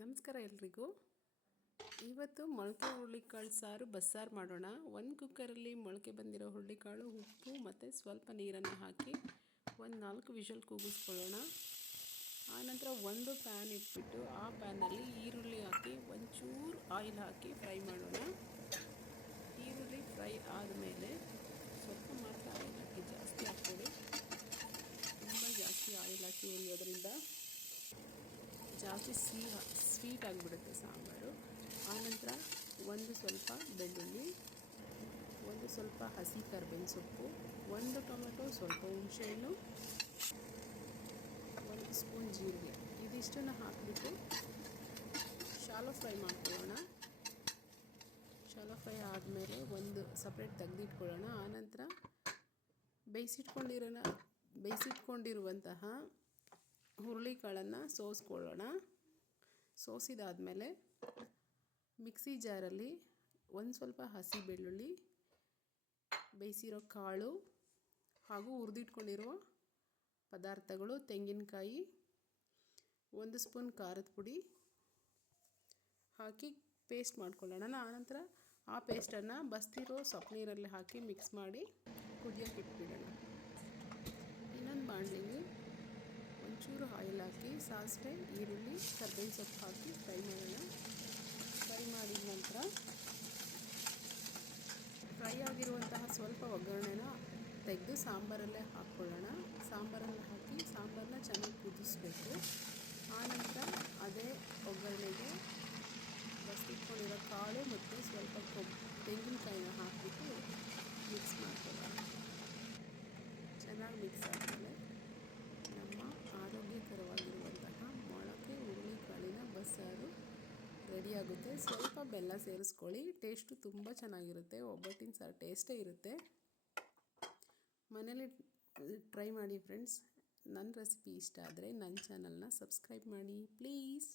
ನಮಸ್ಕಾರ ಎಲ್ರಿಗೂ. ಇವತ್ತು ಮೊಳಕೆ ಹುರುಳಿಕಾಳು ಸಾರು ಬಸ್ಸಾರು ಮಾಡೋಣ. ಒಂದು ಕುಕ್ಕರಲ್ಲಿ ಮೊಳಕೆ ಬಂದಿರೋ ಹುರುಳಿಕಾಳು ಉಪ್ಪು ಮತ್ತು ಸ್ವಲ್ಪ ನೀರನ್ನು ಹಾಕಿ ಒಂದು ನಾಲ್ಕು ವಿಷಲ್ ಕೂಗಿಸ್ಕೊಳ್ಳೋಣ. ಆನಂತರ ಒಂದು ಪ್ಯಾನ್ ಇಟ್ಬಿಟ್ಟು ಆ ಪ್ಯಾನಲ್ಲಿ ಈರುಳ್ಳಿ ಹಾಕಿ ಒಂಚೂರು ಆಯಿಲ್ ಹಾಕಿ ಫ್ರೈ ಮಾಡೋಣ ಈರುಳ್ಳಿ ಫ್ರೈ ಆದಮೇಲೆ ಸ್ವಲ್ಪ ಮಾತ್ರ ಆಯಿಲ್ ಹಾಕಿ ಜಾಸ್ತಿ ಹಾಕ್ಕೊಳ್ಳಿ ತುಂಬ ಜಾಸ್ತಿ ಆಯಿಲ್ ಹಾಕಿ ಉರಿಯೋದ್ರಿಂದ ಜಾಸ್ತಿ ಸಿಹಿ ಸ್ವೀಟ್ ಆಗಿಬಿಡುತ್ತೆ ಸಾಂಬಾರು. ಆನಂತರ ಒಂದು ಸ್ವಲ್ಪ ಬೆಳ್ಳುಳ್ಳಿ, ಒಂದು ಸ್ವಲ್ಪ ಹಸಿ ಕರ್ಬೇವಿನ ಸೊಪ್ಪು, ಒಂದು ಟೊಮೆಟೊ, ಸ್ವಲ್ಪ ಹುಣಸೆಹಣ್ಣು, ಒಂದು ಸ್ಪೂನ್ ಜೀರಿಗೆ. ಇದಿಷ್ಟನ್ನು ಹಾಕಿಬಿಟ್ಟು ಶಾಲೋ ಫ್ರೈ ಮಾಡ್ಕೊಳ್ಳೋಣ. ಶಾಲೋ ಫ್ರೈ ಆದಮೇಲೆ ಒಂದು ಸಪ್ರೇಟ್ ತೆಗೆದಿಟ್ಕೊಳ್ಳೋಣ. ಆನಂತರ ಬೇಯಿಸಿಟ್ಕೊಂಡಿರೋಣ, ಬೇಯಿಸಿಟ್ಕೊಂಡಿರುವಂತಹ ಹುರುಳಿಕಾಳನ್ನು ಸೋಸ್ಕೊಳ್ಳೋಣ. ಸೋಸಿದಾದಮೇಲೆ ಮಿಕ್ಸಿ ಜಾರಲ್ಲಿ ಒಂದು ಸ್ವಲ್ಪ ಹಸಿ ಬೆಳ್ಳುಳ್ಳಿ, ಬೇಯಿಸಿರೋ ಕಾಳು ಹಾಗೂ ಹುರಿದಿಟ್ಕೊಂಡಿರುವ ಪದಾರ್ಥಗಳು, ತೆಂಗಿನಕಾಯಿ, ಒಂದು ಸ್ಪೂನ್ ಖಾರದ ಪುಡಿ ಹಾಕಿ ಪೇಸ್ಟ್ ಮಾಡ್ಕೊಳ್ಳೋಣ. ಆನಂತರ ಆ ಪೇಸ್ಟನ್ನು ಬಸ್ತಿರೋ ಸೊಪ್ಪು ನೀರಲ್ಲಿ ಹಾಕಿ ಮಿಕ್ಸ್ ಮಾಡಿ ಕುದಿಯೋಕೆ ಇಟ್ಬಿಡೋಣ ಇನ್ನೊಂದು ಬಾಣಲಿಗೆ ಒಂಚೂರು ಆಯಿಲ್ ಹಾಕಿ ಸಾಸಿವೆ ಈರುಳ್ಳಿ, ಕರ್ಬೇವಿನ ಸೊಪ್ಪು ಹಾಕಿ ಫ್ರೈ ಮಾಡೋಣ. ಫ್ರೈ ಮಾಡಿದ ನಂತರ ಫ್ರೈ ಆಗಿರುವಂತಹ ಸ್ವಲ್ಪ ಒಗ್ಗರಣೆನ ತೆಗೆದು ಸಾಂಬಾರಲ್ಲೇ ಹಾಕ್ಕೊಳ್ಳೋಣ ಸಾಂಬಾರಲ್ಲಿ ಹಾಕಿ ಸಾಂಬಾರನ್ನ ಚೆನ್ನಾಗಿ ಕುದಿಸ್ಬೇಕು. ಆನಂತರ ಅದೇ ಒಗ್ಗರಣೆಗೆ ಬಸ್ತಿಟ್ಕೊಂಡಿರೋ ಕಾಳು ಮತ್ತು ಸ್ವಲ್ಪ ಕೊಬ್ಬು ತೆಂಗಿನಕಾಯಿನ ಹಾಕಿಬಿಟ್ಟು ಮಿಕ್ಸ್ ಮಾಡ್ಕೊಳ್ಳೋಣ. ಚೆನ್ನಾಗಿ ಮಿಕ್ಸ್ ಆದಮೇಲೆ ನಮ್ಮ ಆರೋಗ್ಯಕರವಾಗಿರುವಂತಹ ಮೊಳಕೆ ಹುರುಳಿಕಾಳಿನ ಬಸ್ಸಾರು ರೆಡಿಯಾಗುತ್ತೆ ಸ್ವಲ್ಪ ಬೆಲ್ಲ ಸೇರಿಸ್ಕೊಳ್ಳಿ. ಟೇಸ್ಟು ತುಂಬ ಚೆನ್ನಾಗಿರುತ್ತೆ. ಒಬ್ಬಟ್ಟಿನ ಸಾರು ಟೇಸ್ಟೇ ಇರುತ್ತೆ. ಮನೇಲಿ ಟ್ರೈ ಮಾಡಿ ಫ್ರೆಂಡ್ಸ್ ನನ್ನ ರೆಸಿಪಿ ಇಷ್ಟ ಆದರೆ ನನ್ನ ಚಾನಲ್ನ ಸಬ್ಸ್ಕ್ರೈಬ್ ಮಾಡಿ ಪ್ಲೀಸ್